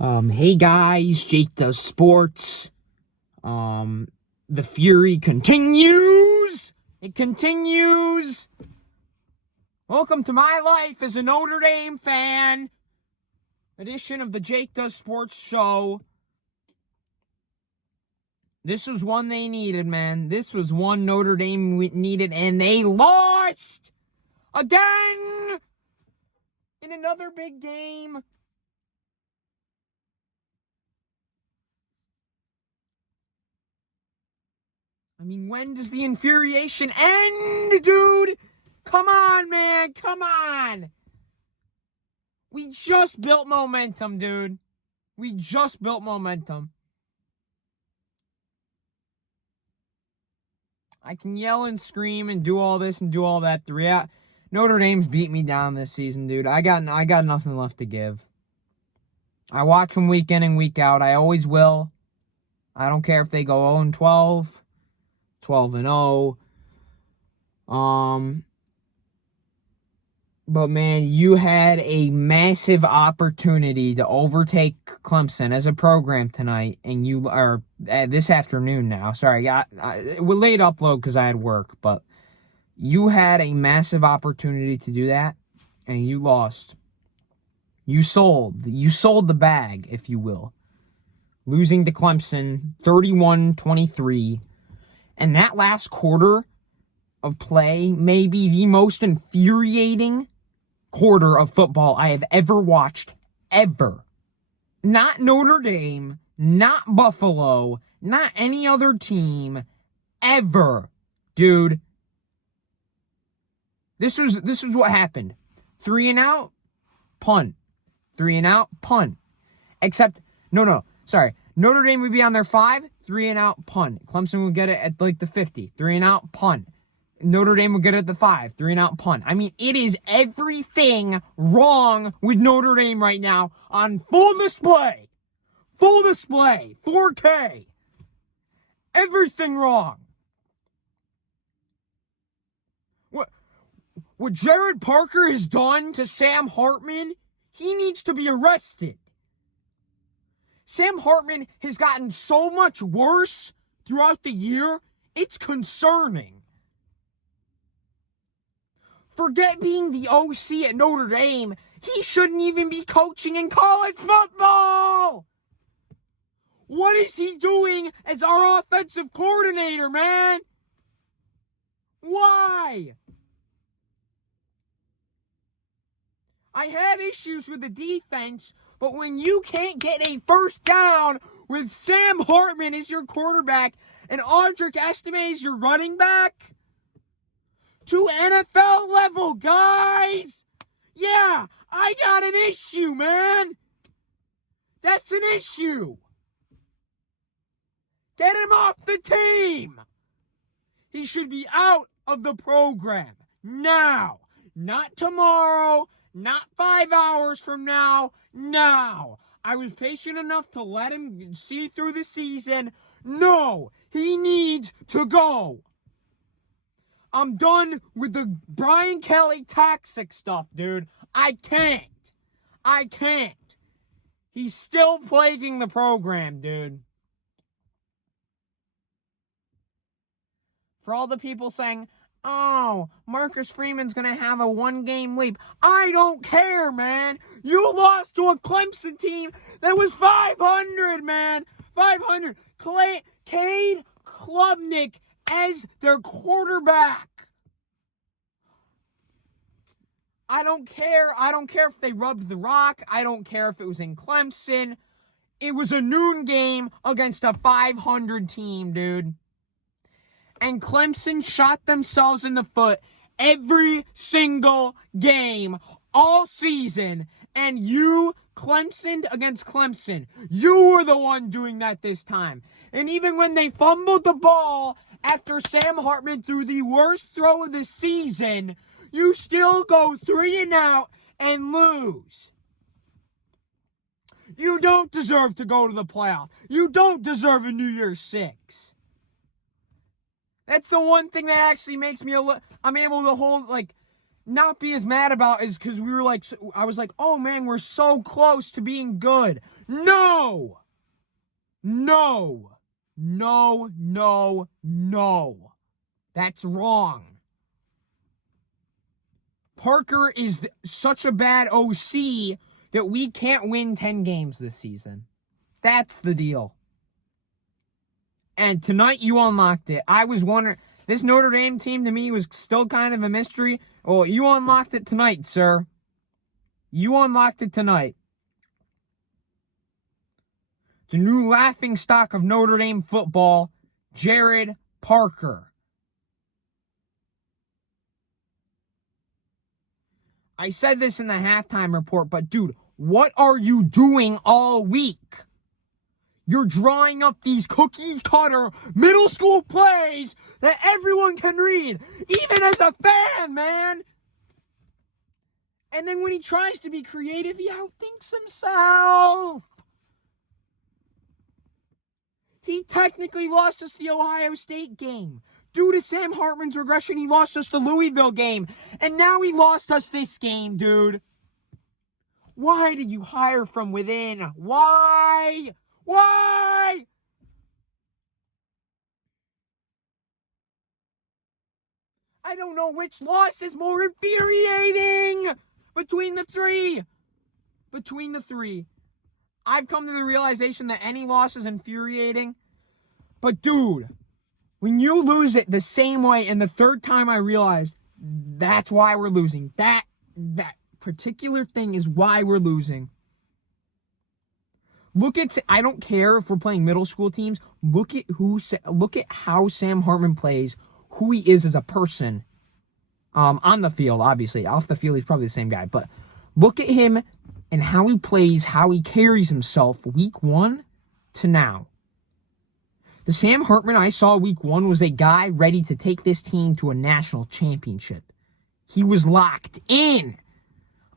Hey guys, Jake does sports. The fury continues. It continues. Welcome to my life as a Notre Dame fan. Edition of the Jake does sports show. This was one they needed, man. This was one Notre Dame needed, and they lost again in another big game. I mean, when does the infuriation end, dude? Come on, man. Come on. We just built momentum, dude. We just built momentum. I can yell and scream and do all this and do all that. Notre Dame's beat me down this season, dude. I got nothing left to give. I watch them week in and week out. I always will. I don't care if they go 0-12, 12-0. But man, you had a massive opportunity to overtake Clemson as a program tonight, and you are this afternoon now. Sorry, we're late upload because I had work, but you had a massive opportunity to do that, and you lost. You sold the bag, if you will, losing to Clemson 31-23, and that last quarter of play may be the most infuriating quarter of football I have ever watched, ever. Not Notre Dame, not Buffalo, not any other team, ever. Dude, this was what happened. 3 and out, punt. 3 and out, punt. Except, sorry. Notre Dame would be on their 5, 3 and out, punt. Clemson would get it at like the 50, 3 and out, punt. Notre Dame would get it at the 5, 3 and out, punt. I mean, it is everything wrong with Notre Dame right now on full display. Full display. 4K. Everything wrong. What Jared Parker has done to Sam Hartman, he needs to be arrested. Sam Hartman has gotten so much worse throughout the year, it's concerning. Forget being the OC at Notre Dame. He shouldn't even be coaching in college football. What is he doing as our offensive coordinator, man? Why? I had issues with the defense, but when you can't get a first down with Sam Hartman as your quarterback and Audric Estime as your running back, to NFL level, guys. Yeah, I got an issue, man. That's an issue. Get him off the team. He should be out of the program now. Not tomorrow, not 5 hours from now. Now. I was patient enough to let him see through the season. No, he needs to go. I'm done with the Brian Kelly toxic stuff, dude. I can't. He's still plaguing the program, dude. For all the people saying, oh, Marcus Freeman's going to have a 1-game leap. I don't care, man. You lost to a Clemson team that was 500, man. 500. Cade Klubnik as their quarterback. I don't care. I don't care if they rubbed the rock. I don't care if it was in Clemson. It was a noon game against a 500 team, dude. And Clemson shot themselves in the foot every single game all season. And you, Clemson against Clemson, you were the one doing that this time. And even when they fumbled the ball after Sam Hartman threw the worst throw of the season, you still go 3 and out and lose. You don't deserve to go to the playoff. You don't deserve a New Year's 6. That's the one thing that actually makes me I'm able to hold, not be as mad about is because we were like, I was like, oh man, we're so close to being good. No! No! No, no, no. That's wrong. Parker is such a bad OC that we can't win 10 games this season. That's the deal. And tonight you unlocked it. I was wondering, this Notre Dame team to me was still kind of a mystery. Well, you unlocked it tonight, sir. You unlocked it tonight. The new laughingstock of Notre Dame football, Jared Parker. I said this in the halftime report, but dude, what are you doing all week? You're drawing up these cookie-cutter middle school plays that everyone can read, even as a fan, man. And then when he tries to be creative, he outthinks himself. He technically lost us the Ohio State game. Due to Sam Hartman's regression, he lost us the Louisville game. And now he lost us this game, dude. Why did you hire from within? Why? Why? I don't know which loss is more infuriating between the three. Between the three. I've come to the realization that any loss is infuriating. But dude, when you lose it the same way, and the third time I realized that's why we're losing. That particular thing is why we're losing. Look at, I don't care if we're playing middle school teams. Look at how Sam Hartman plays, who he is as a person. On the field, obviously. Off the field, he's probably the same guy. But look at him and how he plays, how he carries himself week 1 to now. The Sam Hartman I saw week 1 was a guy ready to take this team to a national championship. He was locked in.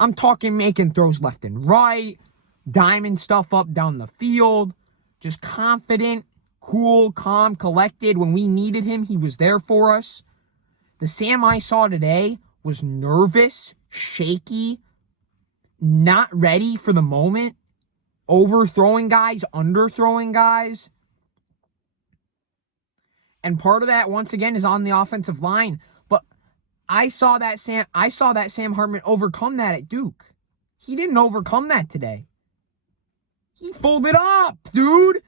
I'm talking making throws left and right, diamond stuff up down the field, just confident, cool, calm, collected. When we needed him, he was there for us. The Sam I saw today was nervous, shaky, not ready for the moment, overthrowing guys, underthrowing guys. And part of that, once again, is on the offensive line. But I saw that Sam Hartman overcome that at Duke. He didn't overcome that today. He folded up, dude.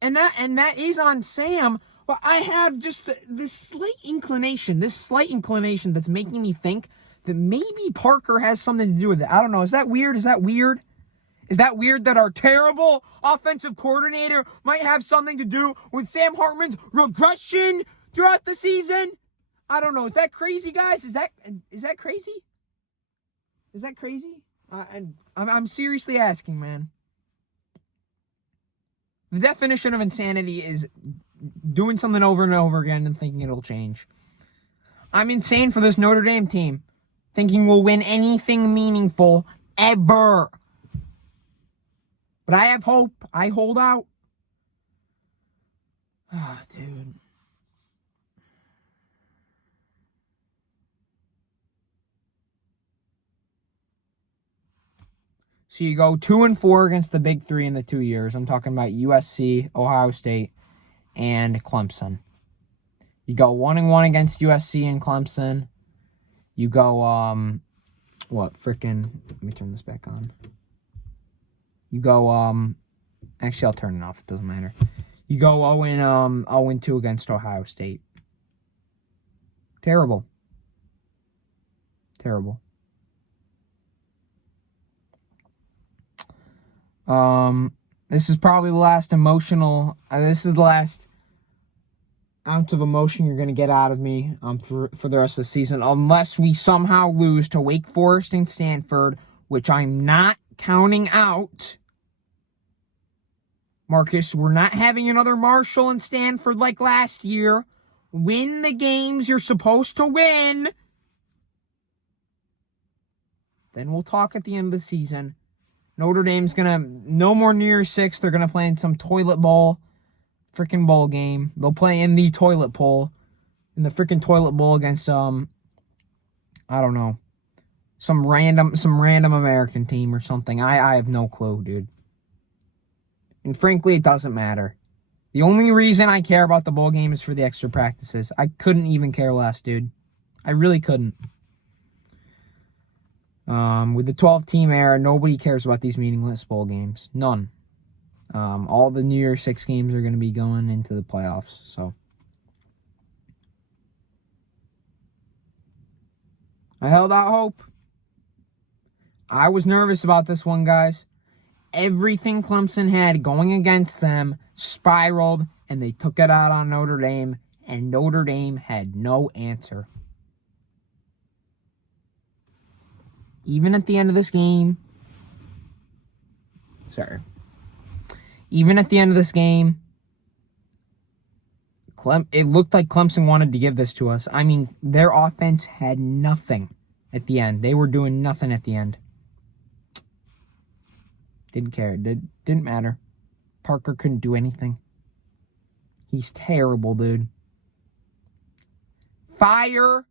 And that is on Sam. But I have just this slight inclination that's making me think that maybe Parker has something to do with it. I don't know. Is that weird? Is that weird that our terrible offensive coordinator might have something to do with Sam Hartman's regression throughout the season? I don't know. Is that crazy, guys? Is that crazy? Is that crazy? I'm seriously asking, man. The definition of insanity is doing something over and over again and thinking it'll change. I'm insane for this Notre Dame team, thinking we'll win anything meaningful ever. But I have hope. I hold out. Ah, dude. So you go 2-4 against the big three in the 2 years. I'm talking about USC, Ohio State, and Clemson. You go 1-1 against USC and Clemson. You go, let me turn this back on. You go, actually, I'll turn it off. It doesn't matter. You go 0-2 against Ohio State. Terrible. Terrible. This is probably the last this is the last ounce of emotion you're going to get out of me for the rest of the season, unless we somehow lose to Wake Forest and Stanford, which I'm not counting out. Marcus, we're not having another Marshall and Stanford like last year. Win the games you're supposed to win. Then we'll talk at the end of the season. Notre Dame's going to, no more New Year's 6. They're going to play in some toilet bowl, freaking bowl game. They'll play in the toilet bowl. in the freaking toilet bowl against I don't know, some random American team or something. I have no clue, dude. And frankly, it doesn't matter. The only reason I care about the bowl game is for the extra practices. I couldn't even care less, dude. I really couldn't. With the 12-team era, nobody cares about these meaningless bowl games. None. All the New Year's 6 games are going to be going into the playoffs, so. I held out hope. I was nervous about this one, guys. Everything Clemson had going against them spiraled, and they took it out on Notre Dame, and Notre Dame had no answer. Even at the end of this game, it looked like Clemson wanted to give this to us. I mean, their offense had nothing at the end. They were doing nothing at the end. Didn't care. Didn't matter. Parker couldn't do anything. He's terrible, dude. Fire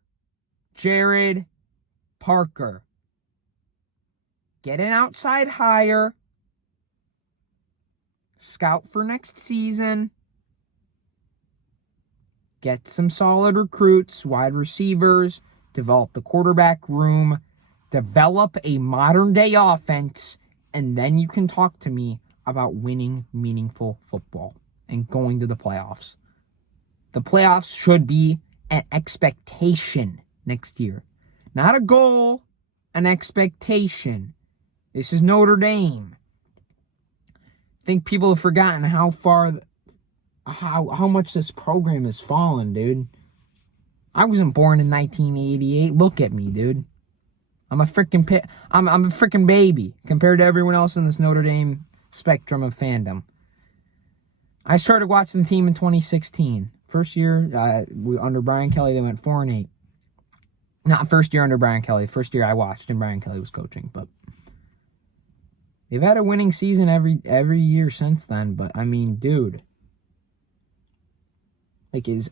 Jared Parker. Get an outside hire. Scout for next season. Get some solid recruits, wide receivers. Develop the quarterback room. Develop a modern-day offense. And then you can talk to me about winning meaningful football and going to the playoffs. The playoffs should be an expectation next year. Not a goal, an expectation. This is Notre Dame. I think people have forgotten how much this program has fallen, dude. I wasn't born in 1988. Look at me, dude. I'm a freaking baby compared to everyone else in this Notre Dame spectrum of fandom. I started watching the team in 2016. First year under Brian Kelly, they went 4-8. Not first year under Brian Kelly. First year I watched and Brian Kelly was coaching, but they've had a winning season every year since then. But I mean, dude, just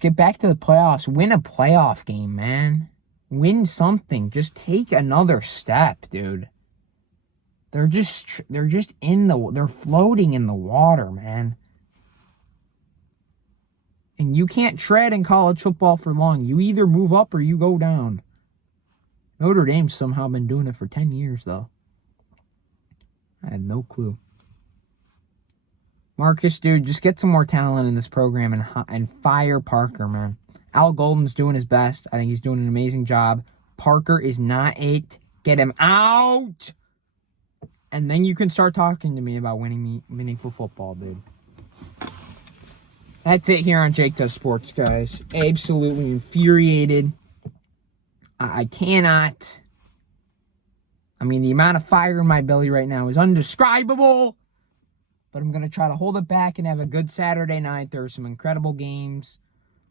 get back to the playoffs. Win a playoff game, man. Win something. Just take another step, dude. They're floating in the water, man. And you can't tread in college football for long. You either move up or you go down. Notre Dame's somehow been doing it for 10 years, though. I had no clue. Marcus, dude, just get some more talent in this program and fire Parker, man. Al Golden's doing his best. I think he's doing an amazing job. Parker is not it. Get him out! And then you can start talking to me about winning meaningful football, dude. That's it here on Jake Does Sports, guys. Absolutely infuriated. I cannot. I mean, the amount of fire in my belly right now is indescribable. But I'm going to try to hold it back and have a good Saturday night. There are some incredible games.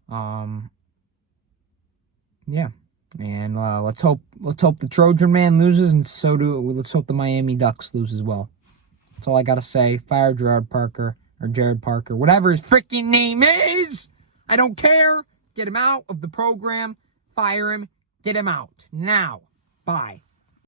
Yeah. And let's hope the Trojan man loses, and let's hope the Miami Ducks lose as well. That's all I got to say. Fire Jared Parker, whatever his freaking name is. I don't care. Get him out of the program. Fire him. Get him out. Now. Bye.